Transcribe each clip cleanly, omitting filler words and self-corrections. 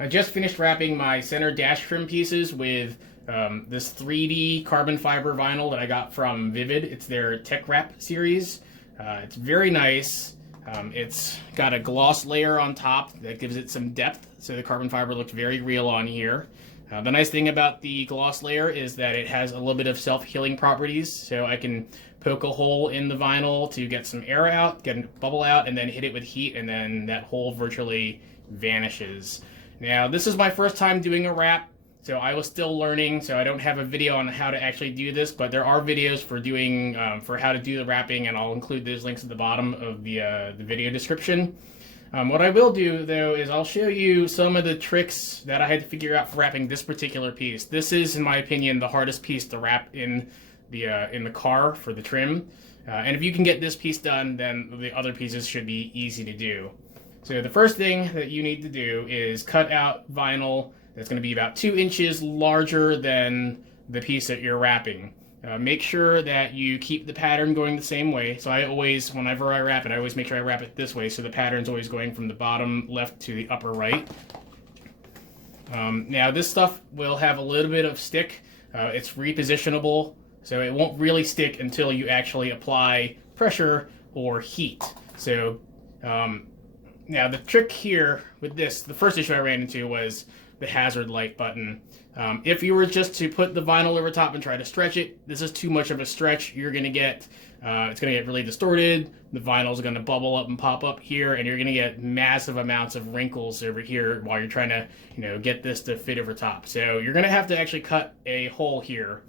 I just finished wrapping my center dash trim pieces with this 3D carbon fiber vinyl that I got from VViViD. It's their Tech Wrap series. It's very nice. It's got a gloss layer on top that gives it some depth, so the carbon fiber looks very real on here. The nice thing about the gloss layer is that it has a little bit of self-healing properties, so I can poke a hole in the vinyl to get some air out, get a bubble out, and then hit it with heat, and then that hole virtually vanishes. Now, this is my first time doing a wrap, so I was still learning, so I don't have a video on how to actually do this, but there are videos for doing, for how to do the wrapping, and I'll include those links at the bottom of the video description. What I will do, though, is I'll show you some of the tricks that I had to figure out for wrapping this particular piece. This is, in my opinion, the hardest piece to wrap in the car for the trim. And if you can get this piece done, then the other pieces should be easy to do. So the first thing that you need to do is cut out vinyl that's going to be about 2 inches larger than the piece that you're wrapping. Make sure that you keep the pattern going the same way. So I always, whenever I wrap it, I always make sure I wrap it this way, so the pattern's always going from the bottom left to the upper right. Now this stuff will have a little bit of stick. It's repositionable, so it won't really stick until you actually apply pressure or heat. So now the trick here with this, the first issue I ran into was the hazard light button. If you were just to put the vinyl over top and try to stretch it, this is too much of a stretch. You're going to get, it's going to get really distorted. The vinyl is going to bubble up and pop up here, and you're going to get massive amounts of wrinkles over here while you're trying to, get this to fit over top. So you're going to have to actually cut a hole here.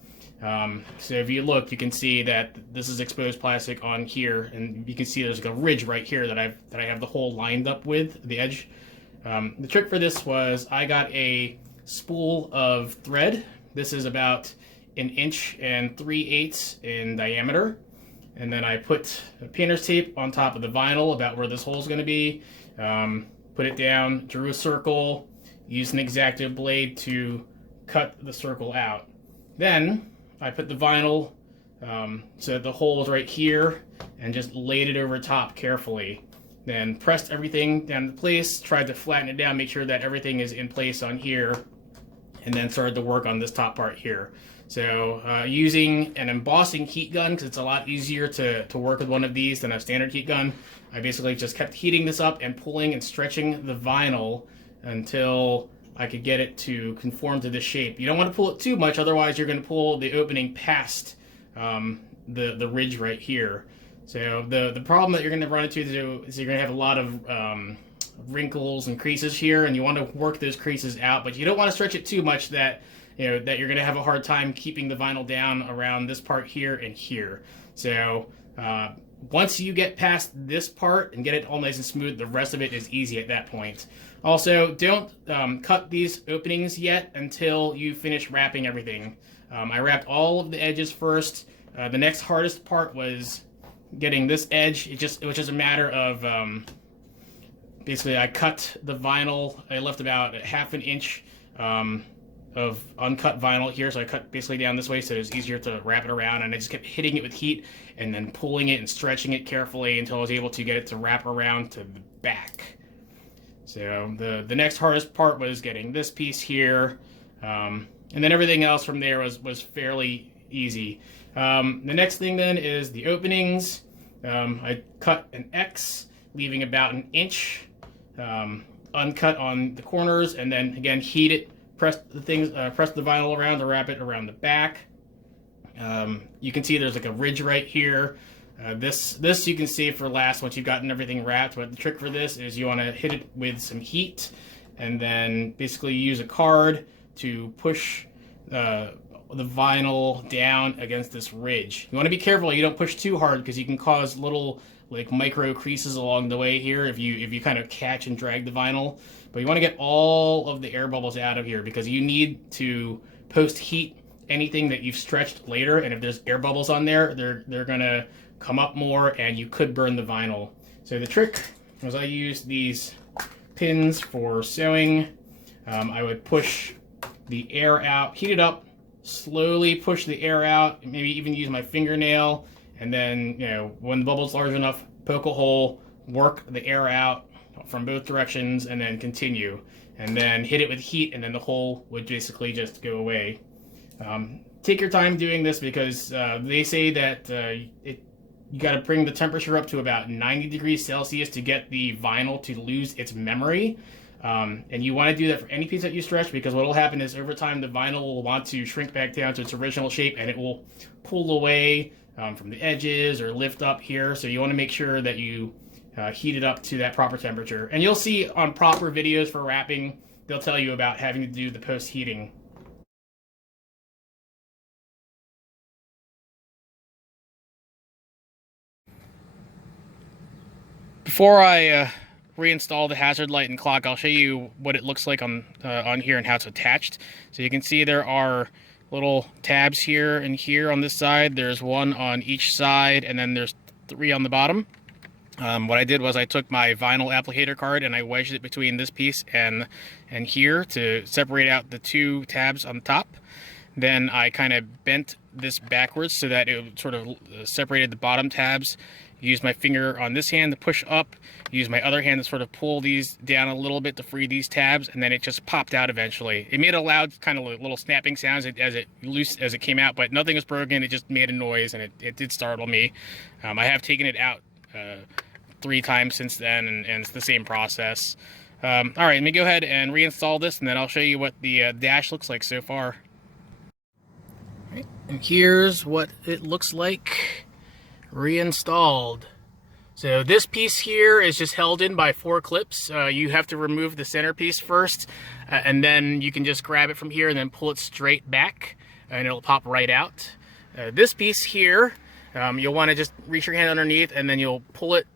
So if you look, you can see that this is exposed plastic on here, and you can see there's like a ridge right here that I have the hole lined up with, the edge. The trick for this was I got a spool of thread. This is about 1 3/8 inches in diameter. And then I put a painter's tape on top of the vinyl about where this hole is going to be. Put it down, drew a circle, used an X-Acto blade to cut the circle out. Then I put the vinyl so that the hole is right here and just laid it over top carefully. Then pressed everything down into place, tried to flatten it down, make sure that everything is in place on here, and then started to work on this top part here. So using an embossing heat gun, because it's a lot easier to work with one of these than a standard heat gun, I basically just kept heating this up and pulling and stretching the vinyl until I could get it to conform to this shape. You don't want to pull it too much, otherwise you're going to pull the opening past the ridge right here. So the problem that you're going to run into is you're going to have a lot of wrinkles and creases here, and you want to work those creases out, but you don't want to stretch it too much that that you're going to have a hard time keeping the vinyl down around this part here and here. So once you get past this part and get it all nice and smooth, the rest of it is easy at that point. Also, don't cut these openings yet until you finish wrapping everything. I wrapped all of the edges first. The next hardest part was getting this edge. It was just a matter of basically I cut the vinyl. I left about 1/2 inch of uncut vinyl here, so I cut basically down this way so it was easier to wrap it around, and I just kept hitting it with heat and then pulling it and stretching it carefully until I was able to get it to wrap around to the back. So the next hardest part was getting this piece here, and then everything else from there was fairly easy. The next thing then is the openings. I cut an X, leaving about 1 inch uncut on the corners, and then again heat it, press the vinyl around to wrap it around the back. You can see there's like a ridge right here. This you can save for last once you've gotten everything wrapped, but the trick for this is you want to hit it with some heat and then basically use a card to push the vinyl down against this ridge. You want to be careful you don't push too hard, because you can cause little like micro creases along the way here if you kind of catch and drag the vinyl. But you want to get all of the air bubbles out of here, because you need to post heat anything that you've stretched later, and if there's air bubbles on there, they're gonna come up more and you could burn the vinyl. So the trick was I used these pins for sewing. I would push the air out, heat it up, slowly push the air out, maybe even use my fingernail, and then when the bubble's large enough, poke a hole, work the air out, from both directions and then continue. And then hit it with heat, and then the hole would basically just go away. Take your time doing this because they say that you got to bring the temperature up to about 90 degrees Celsius to get the vinyl to lose its memory. And you want to do that for any piece that you stretch, because what will happen is over time the vinyl will want to shrink back down to its original shape, and it will pull away from the edges or lift up here. So you want to make sure that you heat it up to that proper temperature. And you'll see on proper videos for wrapping, they'll tell you about having to do the post-heating. Before I reinstall the hazard light and clock, I'll show you what it looks like on here and how it's attached. So you can see there are little tabs here and here on this side. There's one on each side, and then there's 3 on the bottom. What I did was I took my vinyl applicator card and I wedged it between this piece and here to separate out the 2 tabs on the top. Then I kind of bent this backwards so that it sort of separated the bottom tabs. Use my finger on this hand to push up, use my other hand to sort of pull these down a little bit to free these tabs, and then it just popped out eventually. It made a loud kind of little snapping sounds as it came out, but nothing was broken. It just made a noise, and it did startle me. I have taken it out 3 times since then, and it's the same process. All right, let me go ahead and reinstall this, and then I'll show you what the dash looks like so far. All right, and here's what it looks like reinstalled. So this piece here is just held in by 4 clips. You have to remove the centerpiece first, and then you can just grab it from here and then pull it straight back, and it'll pop right out. This piece here, you'll want to just reach your hand underneath, and then you'll pull it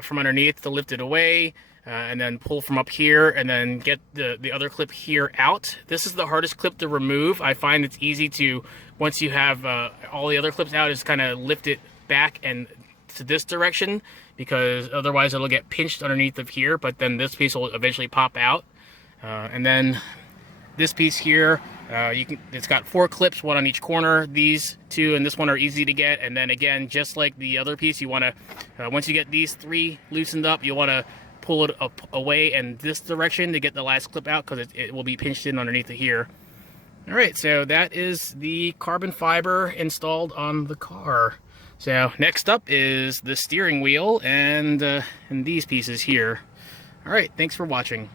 from underneath to lift it away, and then pull from up here, and then get the other clip here out. This is the hardest clip to remove. I find it's easy to, once you have all the other clips out, is kind of lift it back and to this direction, because otherwise it'll get pinched underneath of here, but then this piece will eventually pop out. And then this piece here, it's got 4 clips, 1 on each corner. These 2 and this one are easy to get. And then again, just like the other piece, you want to, once you get these 3 loosened up, you want to pull it up away in this direction to get the last clip out, because it will be pinched in underneath it here. All right, so that is the carbon fiber installed on the car. So next up is the steering wheel and these pieces here. All right, thanks for watching.